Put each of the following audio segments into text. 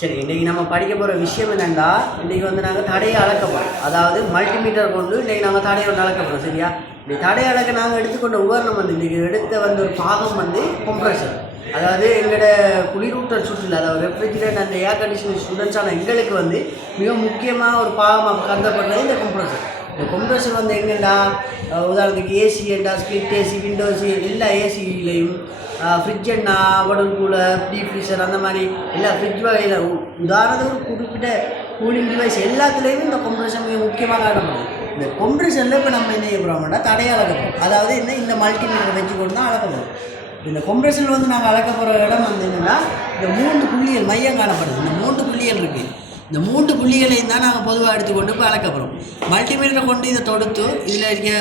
சரி, இன்றைக்கி நம்ம படிக்க போகிற விஷயம் என்னென்னா, இன்றைக்கி வந்து நாங்கள் தடையை அளக்க போகிறோம். அதாவது மல்டிமீட்டர் கொண்டு இன்றைக்கி நாங்கள் தடையை ஒன்று அளக்க போகிறோம். சரியா? இந்த தடையை அளக்க நாங்கள் எடுத்துக்கொண்ட உபகரணம் வந்து இன்றைக்கி எடுத்த வந்து ஒரு பாகம் வந்து கம்ப்ரஸர். அதாவது எங்களோட குளிரூட்டல் சுற்றில், அதாவது ரெஃப்ரிஜிரேட் அண்ட் ஏர் கண்டிஷனிங் ஸ்டூடெண்ட்ஸான எங்களுக்கு வந்து மிக முக்கியமாக ஒரு பாகமாக கருதப்படுறது இந்த கம்ப்ரஸர். இந்த கம்ப்ரஸர் வந்து எங்கேண்டா, உதாரணத்துக்கு ஏசி என்றா, ஸ்பிளிட் ஏசி, விண்டோஸு, எல்லா ஏசியிலையும் ஃப்ரிட்ஜுன்னா, வடல் கூலர், டீப் ஃப்ரீசர், அந்த மாதிரி எல்லா ஃப்ரிட்ஜ் வகையில் உதாரணத்துக்கு ஒரு குறிப்பிட்ட கூலிங் டிவைஸ் எல்லாத்துலேயுமே இந்த கம்ப்ரஸர் மிக முக்கியமாக காணப்படுது. இந்த கம்ப்ரஸரில் இப்போ நம்ம என்ன செய்யப்படுறோம்னா தடையை அளக்கப்போம். அதாவது இந்த மல்டிமீட்டர் வச்சு கொண்டு தான் அளக்கப்படும். இந்த கம்ப்ரஸரில் வந்து நாங்கள் அளக்க போகிற இடம் வந்து என்னென்னா, இந்த 3 புள்ளிகள் மையம் காணப்படுது. இந்த 3 புள்ளிகள் இருக்குது. இந்த 3 புள்ளிகளையும் தான் நாங்கள் பொதுவாக எடுத்துக்கொண்டு இப்போ அளக்கப்படுறோம். மல்டிமீட்டரை கொண்டு இதை தொடுத்து இதில் இருக்க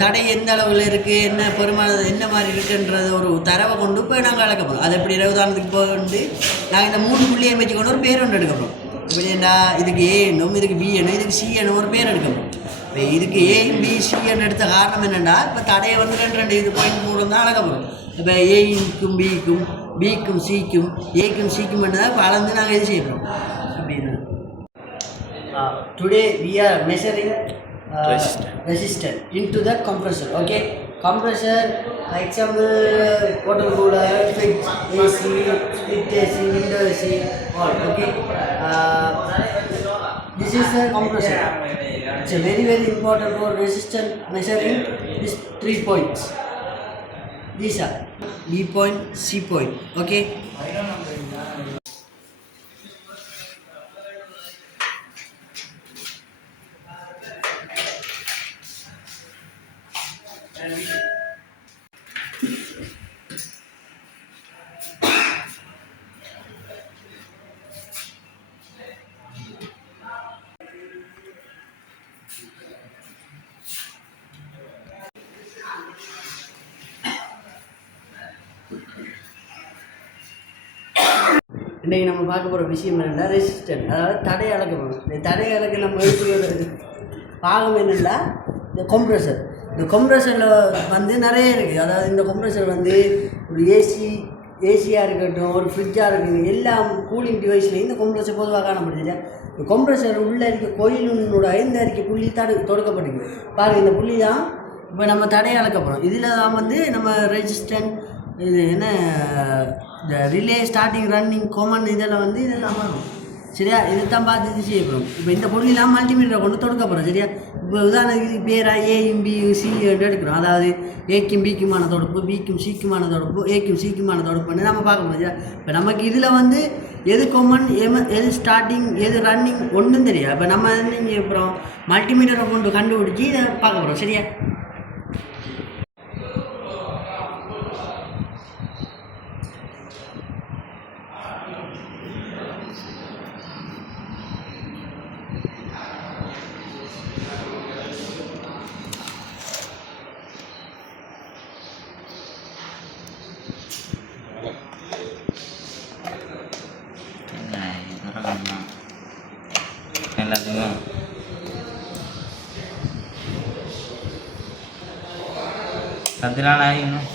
தடை எந்த அளவில் இருக்குது, என்ன பெருமாள் என்ன மாதிரி இருக்குன்றது ஒரு தரவை கொண்டு இப்போ நாங்கள் அளக்கப்போம். அது எப்படி உதாரணத்துக்கு இப்போ வந்து நாங்கள் இந்த 3 புள்ளியை வச்சுக்கொண்டு ஒரு பேர் ஒன்று எடுக்கப்போம். இப்படி என்ன, இதுக்கு ஏ எண்ணும், இதுக்கு பி எண்ணும், இதுக்கு சி எண்ணும் ஒரு பேர் எடுக்கணும். இப்போ இதுக்கு ஏயும் பி சி எண்ணு எடுத்த காரணம் என்னென்னா, இப்போ தடையை வந்து 2 இது பாயிண்ட் 3 தான் அளக்கப்படும். இப்போ ஏக்கும் பிக்கும், பிக்கும் சிக்கும், ஏக்கும் சிக்கும் தான் இப்போ அளந்து நாங்கள் இது செய்யணும். அப்படின்னு today we are measuring resistor into the compressor. Okay, compressor example water cooler, fridge, AC, split AC, window AC, all. Okay, this is the compressor. It's a very important for resistance measuring these 3 points. These are B point, C point. Okay. இன்றைக்கி நம்ம பார்க்க போகிற விஷயம் என்னென்னா resistant, அதாவது தடை அளக்க போகணும். இந்த தடை அளக்க நம்ம எடுத்துக்கிறது பாகம் என்னென்னா இந்த கம்ப்ரஸர். இந்த கம்ப்ரஸரில் வந்து நிறைய இருக்குது. அதாவது இந்த கம்ப்ரஸர் வந்து ஒரு ஏசியாக இருக்கட்டும், ஒரு ஃப்ரிட்ஜாக இருக்கட்டும், எல்லா கூலிங் டிவைஸ்லையும் இந்த கம்ப்ரஸர் பொதுவாக காணப்படுது. இந்த கம்ப்ரஸர் உள்ளே இருக்க கோயிலோட இந்த இருக்க புள்ளி தொடுக்கப்பட்டிருக்கு. பாருங்கள், இந்த புள்ளி தான் இப்போ நம்ம தடையை அளக்க போகிறோம். இதில் தான் வந்து நம்ம ரெசிஸ்டன்ட், இது என்ன, இந்த ரிலே, ஸ்டார்டிங், ரன்னிங், காமன் இதெல்லாம் வந்து இதெல்லாம் வரும். சரியா? இதை தான் பார்த்து இது செய்யப்படும். இப்போ இந்த பொருளெல்லாம் மல்டிமீட்டரை கொண்டு தொடுக்க போகிறோம். சரியா? இப்போ உதாரணத்துக்கு பேராக ஏயும் பி சி எடுக்கிறோம். அதாவது ஏக்கும் பிக்குமான தொடுப்பு, பிக்கும் சிக்குமான தொடுப்பு, ஏக்கும் சிக்குமான தொடுப்புன்னு நம்ம பார்க்க முடியும். இப்போ நமக்கு இதில் வந்து எது காமன், எது ஸ்டார்டிங், எது ரன்னிங் ஒன்றும் தெரியாது. இப்போ நம்ம என்ன அப்புறம் மல்டிமீட்டரை கொண்டு கண்டுபிடிச்சி இதை பார்க்க போகிறோம். சரியா? எல்லாத்தையும் சத்தினால ஆகிடும்.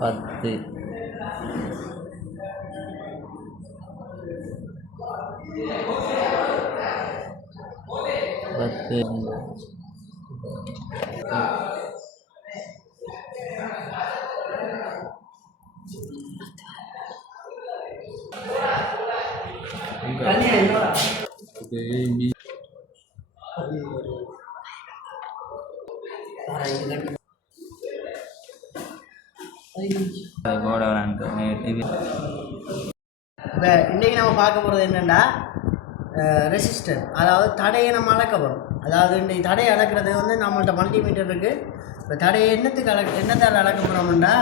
பத்து பத்து இப்போ இன்றைக்கி நம்ம பார்க்க போகிறது என்னென்னா ரெசிஸ்டர், அதாவது தடையை நம்ம அளக்க போகிறோம். அதாவது இன்றைக்கி தடையை அளக்கிறது வந்து நம்மள்ட்ட மல்டிமீட்டர் இருக்குது. இப்போ தடையை என்னத்தால் அளக்க போகிறோம்னா,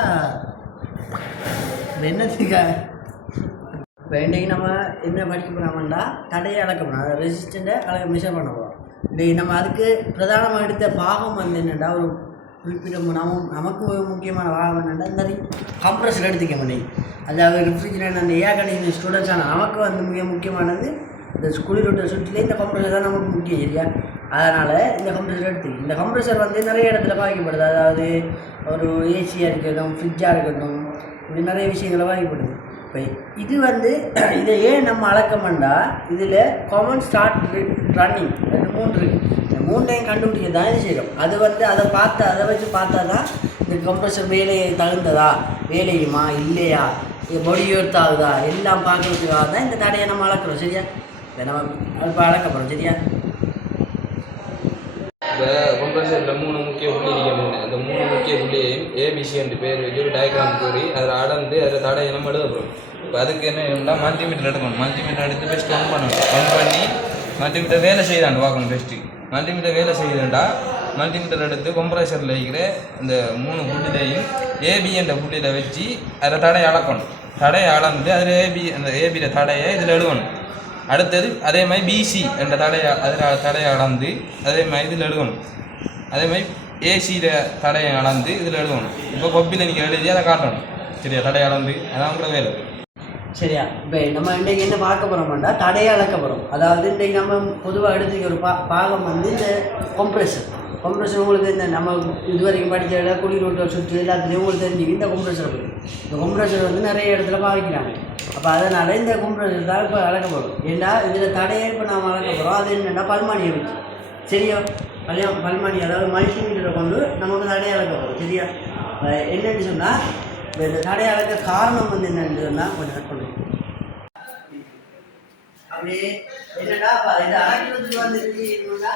இப்போ இன்றைக்கி நம்ம என்ன படிக்க போகிறோம்னா தடையை அளக்க போகிறோம். அதை ரெசிஸ்டண்ட்டை மெஷர் பண்ண போகிறோம். இன்றைக்கி நம்ம அதுக்கு பிரதானமாக எடுத்த பாகம் வந்து என்னென்னா, ஒரு குறிப்பிட்ட நமக்கு முக்கியமான பாகம் என்னென்னா இந்த கம்ப்ரஸர் எடுத்துக்க முடியும். அதாவது ரெஃப்ரிஜிரேட் அந்த ஏர் கண்டிஷனிங் ஸ்டூடெண்ட்ஸான நமக்கு வந்து மிக முக்கியமானது இந்த குளிரூட்டல் சுற்றிலே இந்த கம்ப்ரஸர் தான் நமக்கு முக்கியம். சரியா? அதனால் இந்த கம்ப்ரெசர் எடுத்து இந்த கம்ப்ரெசர் வந்து நிறைய இடத்துல பாதிக்கப்படுது. அதாவது ஒரு ஏசியாக இருக்கட்டும், ஃப்ரிட்ஜாக இருக்கட்டும், இப்படி நிறைய விஷயங்களை பாதிக்கப்படுது. இப்போ இது வந்து இதை ஏன் நம்ம அளக்கமாண்டா இதில் காமன் ஸ்டார்ட் ரன்னிங் 2 3 இருக்குது. இந்த 3டைம் கண்டுபிடிக்க தான் இது செய்கிறோம். அது வந்து அதை வச்சு பார்த்தா தான் இந்த கம்ப்ரெசர் வேலையை தகுந்ததா, வேலையுமா இல்லையா, பாடி ஒர்த் ஆகுதா எல்லாம் பார்க்கறதுக்காக தான் இந்த தடையை நம்ம அளக்கிறோம். சரியா? இதை நம்ம இப்போ அளக்க போகிறோம். சரியா? இந்த கம்ப்ரெசரில் 3 முக்கிய புள்ளி இருக்கின்றன. அந்த 3 முக்கிய புள்ளியையும் ஏபிசி என்று பேர் வச்சு ஒரு டயக்ராம் கூறி அதில் அளந்து அதில் தடையை நம்ம எழுத போகிறோம். இப்போ அதுக்கு என்ன மல்டிமீட்டர் எடுக்கணும். மல்டிமீட்டர் எடுத்து பெஸ்ட் ஒன் பண்ணணும். ஒன் பண்ணி மல்டிமீட்டர் வேலை செய்தாண்டு பார்க்கணும். பெஸ்ட்டு மல்டிமீட்டர் வேலை செய்யுதுண்டா மல்டிமீட்டர் எடுத்து கம்ப்ரெசரில் இருக்கிற இந்த 3 புள்ளிலையும் ஏபி என்ற புள்ளியில் வச்சு அதில் தடையை அளக்கணும். தடையை அளந்து அதில் அந்த ஏபியில் தடையை இதில் எழுதணும். அடுத்தது அதே மாதிரி பிசி என்ற தடையை அளந்து அதே மாதிரி இதில் எழுதணும். அதே மாதிரி ஏசியில் தடையை அளந்து இதில் எழுதணும். இப்போ கொப்பியில் நீங்கள் எழுதி அதை காட்டணும். சரியா? தடையை அளந்து அதான் கூட வேலை. சரியா? இப்போ நம்ம இன்றைக்கு என்ன பார்க்க போகிறோம்னா தடையை அளக்க போகிறோம். அதாவது இன்றைக்கு நம்ம பொதுவாக எடுத்துக்க ஒரு பாகம் வந்து இந்த கம்ப்ரெசர் உங்களுக்கு இந்த நம்ம இதுவரைக்கும் படித்த குளிரோட்டல் சுற்று எல்லாத்துலேயும் உங்களுக்கு தெரிஞ்சு இந்த கம்ப்ரெசரை பற்றி. இந்த கம்ப்ரெசர் வந்து நிறைய இடத்துல பாவிக்கிறாங்க. அப்போ அதனால் இந்த கம்ப்ரெசர் தான் இப்போ அளக்க போகிறோம். ஏன்னா இதில் தடையை இப்போ நாம் அளக்க போகிறோம். அது என்னென்னா பல்மானியை வச்சு. சரியா? பல்மானி அதாவது மல்டிமீட்டரை கொண்டு நமக்கு தடையை அளக்க போகிறோம். சரியா? என்னென்னு சொன்னால் இந்த தடையை அளக்க காரணம் வந்து என்னென்னு சொன்னால் கொஞ்சம் கட் பண்ணுவோம். அப்படியே என்னடா இந்த அளக்கிறதுக்கு வந்து என்னன்னா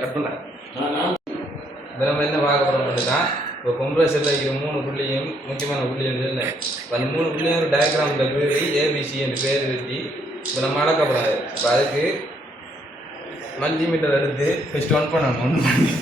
கட் பண்ண நம்ம என்ன பார்க்க போகிறோம்னா இப்போ கம்ப்ரெசரில் இருக்கிற 3 புள்ளியும் முக்கியமான புள்ளி இல்லை. அந்த 3 புள்ளியும் ஒரு டயக்ராமில் கீறி ஏபிசி என்று பேர் வச்சு இப்போ நம்ம அளக்கப்படாது. இப்போ அதுக்கு மல்டிமீட்டர் எடுத்து ஃபஸ்ட் ஒன் பண்ணணும். ஒன்று பண்ணி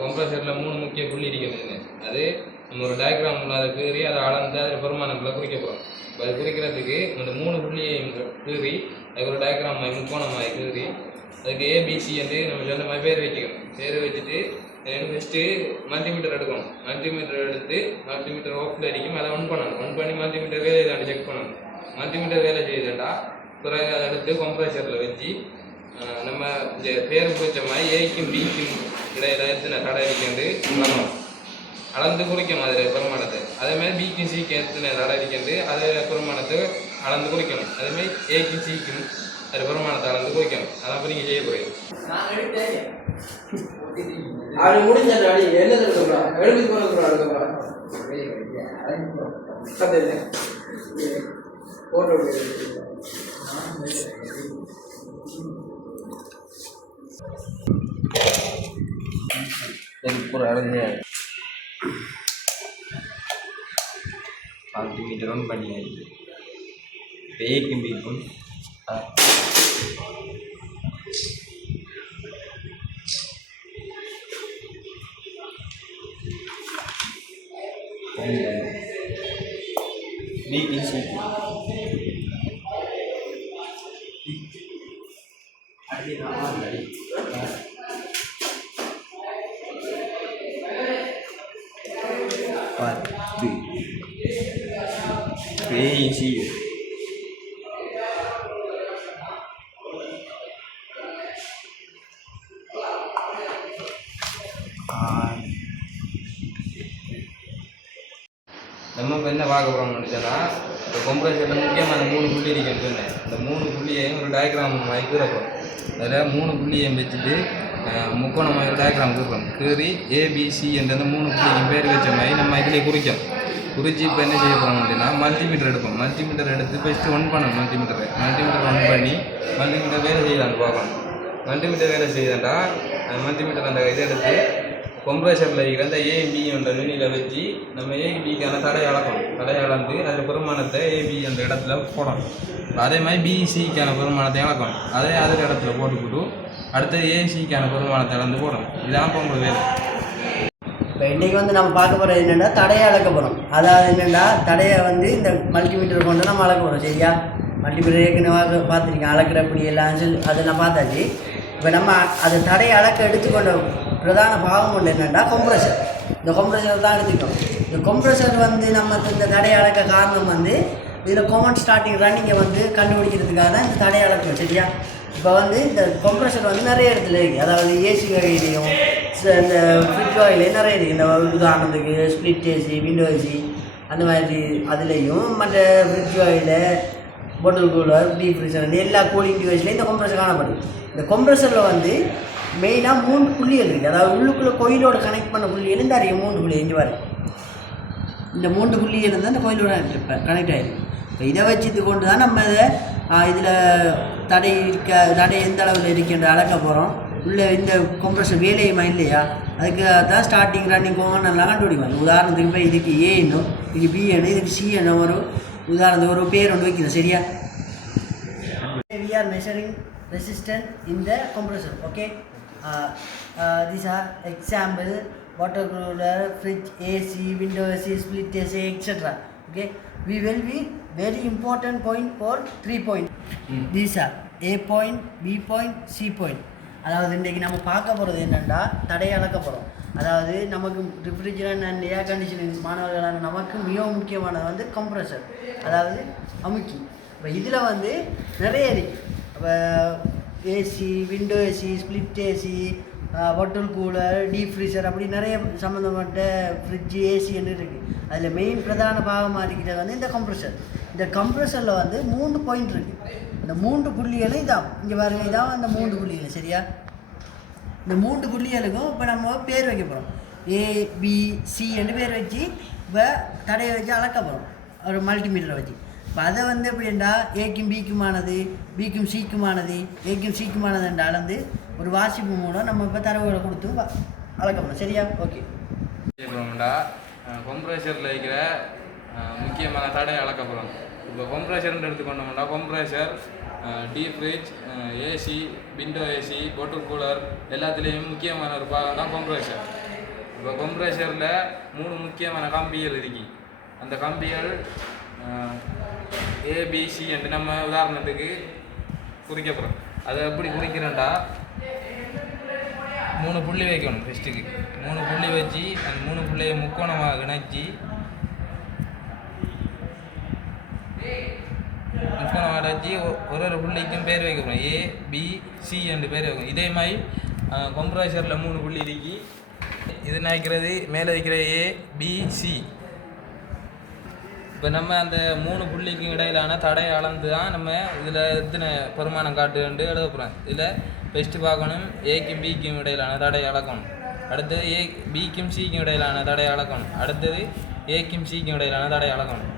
கம்ப்ரெசரில் 3 முக்கிய புள்ளி இருக்கிறது. அது நம்ம ஒரு டயக்ராம் அதை கீறி அதை அளந்து அதில் பெருமானங்களை குறிக்க போகிறோம். இப்போ அது குறிக்கிறதுக்கு இந்த 3 புள்ளியை கீறி அதுக்கு ஒரு டயக்ராம் முக்கோணமாக கீறி அதுக்கு ஏபிசி என்று நம்ம சொன்ன மாதிரி பேர் வச்சுக்கணும். பேர் வச்சுட்டு ஃபஸ்ட்டு மல்டிமீட்டர் எடுக்கணும். மல்டிமீட்டர் எடுத்து மல்டிமீட்டர் ஆஃபில் அடிக்கும் அதை ஒன் பண்ணணும். ஒன் பண்ணி மல்டிமீட்டர் வேலை இதாண்டு செக் பண்ணணும். மல்டிமீட்டர் வேலை செய்யுதுண்டா பிறகு அதை எடுத்து கம்ப்ரெசரில் வச்சு நம்ம இந்த பேர் பிடிச்ச மாதிரி ஏக்கும் பிக்கும் இடையில எத்தனை தடை இருக்கின்றது அளந்து குறிக்கணும். அதில் பெருமானத்தை அதேமாதிரி பிக்கும் சிக்கும் எத்தனை தடை இருக்கின்றது அதில் பெருமானத்தை அளந்து குறிக்கணும். அதேமாதிரி ஏக்கும் சிக்கும் அது பெருமானத்தை அளந்து குறிக்கணும். அதான் நீங்கள் செய்ய போகிறீங்க. அப்படி முடிஞ்ச எழுதி போட்டோ ஒரு அழகிய மல்டிமீட்டர் ஒன் பண்ணியாச்சு. இப்போ ஏக்கும் பிக்கும் பிபிசி பிஏசி நம்ம இப்போ என்ன பார்க்க போகிறோம்னு சொன்னால் இந்த கம்ப்ரஸரில் முக்கியமான 3 புள்ளி இருக்குன்னு சொன்னேன். இந்த 3 புள்ளியையும் ஒரு டயக்ராம் மாதிரி கீறப்போம். அதில் 3 புள்ளியையும் வச்சுட்டு முக்கோணமாக ஒரு டயக்ராம் கீறோம். கீறி ஏபிசி என்ற அந்த 3 புள்ளிக்கும் பேர் வச்ச மாதிரி நம்ம இதிலே குறிக்கும். குறித்து இப்போ என்ன செய்ய போகிறோம் அப்படின்னா மல்டிமீட்டர் எடுப்போம். மல்டிமீட்டர் எடுத்து ஃபஸ்ட்டு ஒன் பண்ணணும். மல்டிமீட்டர் ஒன் பண்ணி மல்டிமீட்டர் வேலை செய்யலான்னு பார்க்கணும். மல்டிமீட்டர் வேலை செய்தாண்டா மல்டிமீட்டர் அந்த இதை எடுத்து கம்ப்ரஸரில் இருக்கிற அந்த ஏபி என்ற நுனியில் வச்சு நம்ம ஏபிக்கான தடையை அளக்கணும். தடையை அளந்து அதில் பெருமானத்தை ஏபி என்ற இடத்துல போடணும். அதே மாதிரி பிசிக்கான பெருமானத்தை அளக்கணும். அதே அதில் இடத்துல போட்டுக்கிட்டு அடுத்தது ஏசிக்கான பெருமானத்தை அளந்து போடணும். இதான் இப்போ உங்களுக்கு வேலை. இப்போ இன்றைக்கி வந்து நம்ம பார்க்க போகிறது என்னென்னா தடையை அளக்க போகிறோம். அதாவது என்னென்னா தடையை வந்து இந்த மல்டிமீட்டர் கொண்டு நம்ம அளக்க போகிறோம். சரியா? மல்டிமீட்டர் ஏற்கனவே பார்த்துருக்கேன். அளக்கிறப்படி எல்லாம் அதெல்லாம் பார்த்தாச்சு. இப்போ நம்ம அது தடையை அளக்க எடுத்துக்கொண்ட பிரதான பாகம் ஒன்று என்னென்னா கம்ப்ரஸர். இந்த கம்ப்ரஸர் தான் எடுத்துக்கணும். இந்த கம்ப்ரஸர் வந்து நம்ம இந்த தடையை அளக்க காரணம் வந்து இதில் காமன் ஸ்டார்டிங் ரன்னிங்கை வந்து கண்டுபிடிக்கிறதுக்காக தான் இந்த தடையை அளக்கணும். சரியா? இப்போ வந்து இந்த கம்ப்ரஸர் வந்து நிறைய இடத்துல இருக்குது. அதாவது ஏசி வகையிலையும் இந்த ஃப்ரிட்ஜ் வகையிலையும் நிறைய இருக்குது. இந்த உதாரணத்துக்கு ஸ்ப்ளிட் ஏசி, விண்டோ ஏசி அந்த மாதிரி அதுலேயும் மற்ற ஃப்ரிட்ஜ் வகையில் பாட்டில் கூலர், டீப் ஃப்ரீசர் எல்லா கூலிங் டிவைஸ்லையும் இந்த கம்ப்ரஸர் காணப்படுது. இந்த கம்ப்ரஸரில் வந்து மெயினாக 3 புள்ளிகள் இருக்குது. அதாவது உள்ளுக்குள்ளே கோயிலோடு கனெக்ட் பண்ண புள்ளிகள் இந்த அறிய 3 புள்ளி இங்கே வரும். இந்த 3 புள்ளிகள் தான் இந்த கோயிலோட இப்போ கனெக்ட் ஆகிருக்கு. இப்போ இதை வச்சுட்டு கொண்டு தான் நம்ம இதில் தடை எந்த அளவில் இருக்கின்ற அளக்க போகிறோம். உள்ள இந்த கம்ப்ரஸர் வேலையுமா இல்லையா அதுக்கு தான் ஸ்டார்டிங் ரன்னிங் போகணும்லாம் கண்டுபிடிக்கும். உதாரணத்துக்கு இப்போ இதுக்கு ஏ என்னும், இதுக்கு பி எண்ணு, இதுக்கு சி என்னும் ஒரு உதாரணத்துக்கு ஒரு பேர் ஒன்று வைக்கிறோம். சரியா? we are measuring resistance in the compressor. Okay, these are example: water cooler, fridge, AC, window AC, split AC, etc. Okay, we will be very important point for 3 point. These are A point, B point, C point. அதாவது இன்றைக்கி நம்ம பார்க்க போகிறது என்னென்னா தடையை அளக்க போகிறோம். அதாவது நமக்கு ரெஃப்ரிஜரண்ட் அண்ட் ஏர் கண்டிஷனிங் மாணவர்களான நமக்கு மிகவும் முக்கியமானது வந்து கம்ப்ரஸர், அதாவது அமுக்கி. இப்போ இதில் வந்து நிறைய இருக்குது. இப்போ AC, window AC, split AC, water cooler, deep freezer அப்படி நிறைய சம்மந்தப்பட்ட ஃப்ரிட்ஜு, ஏசி என்று இருக்குது. அதில் மெயின் பிரதான பாகமாக இருக்கிறது வந்து இந்த கம்ப்ரஸர். இந்த கம்ப்ரஸரில் வந்து 3 பாயிண்ட் இருக்குது. இந்த 3 புள்ளிகளும் இதான் இங்கே பாருங்க, இதான் அந்த 3 புள்ளிகள். சரியா? இந்த 3 புள்ளிகளுக்கும் இப்போ நம்ம பேர் வைக்க போகிறோம். ஏபிசி என்று பேர் வச்சு இப்போ தடையை வச்சு அளக்க போகிறோம் ஒரு மல்டிமீட்டரை வச்சு. இப்போ அதை வந்து எப்படின்னா ஏக்கும் பிக்குமானது, பிக்கும் சிக்குமானது, ஏக்கும் சிக்குமானது என்று அளந்து ஒரு வாசிப்பு மூலம் நம்ம இப்போ தரவுகளை கொடுத்து அளக்க போகிறோம். சரியா? ஓகே. கம்ப்ரஸரில் இருக்கிற முக்கியமான தடையை அளக்க போகிறோம். இப்போ கம்ப்ரஸர்னு எடுத்துக்கொண்டோம்னா compressor, deep fridge, AC, window AC, water cooler எல்லாத்துலேயும் முக்கியமான ஒரு பாகம் தான் கம்ப்ரஸர். இப்போ கம்ப்ரஸரில் 3 முக்கியமான கம்பிகள் இருக்கு. அந்த கம்பிகள் ஏபிசி என்று நம்ம உதாரணத்துக்கு குறிக்க போகிறோம். அதை எப்படி குறிக்கிறோம்டா 3 புள்ளி வைக்கணும். ஃபஸ்ட்டுக்கு 3 புள்ளி வச்சு அந்த 3 புள்ளியை முக்கோணமாக இணைச்சி முக்கோணம் அடைச்சி ஒரு புள்ளிக்கும் பேர் வைக்க போகிறோம். ஏ, பி, சி என்று பேர் வைக்கணும். இதே மாதிரி கம்ப்ரஸரில் 3 புள்ளி இருக்கு. இது நினைக்கிறது மேலே வைக்கிற ஏ, பி, சி. இப்போ நம்ம அந்த 3 புள்ளிக்கும் இடையிலான தடையை அளந்து தான் நம்ம இதில் எத்தனை பெருமானம் காட்டுன்னு எழுத போகிறோம். இதில் ஃபஸ்ட்டு பார்க்கணும் ஏக்கும் பிக்கும் இடையிலான தடையை அளக்கணும். அடுத்தது பிக்கும் சிக்கும் இடையிலான தடையை அளக்கணும். அடுத்தது ஏக்கும் சிக்கும் இடையிலான தடையை அளக்கணும்.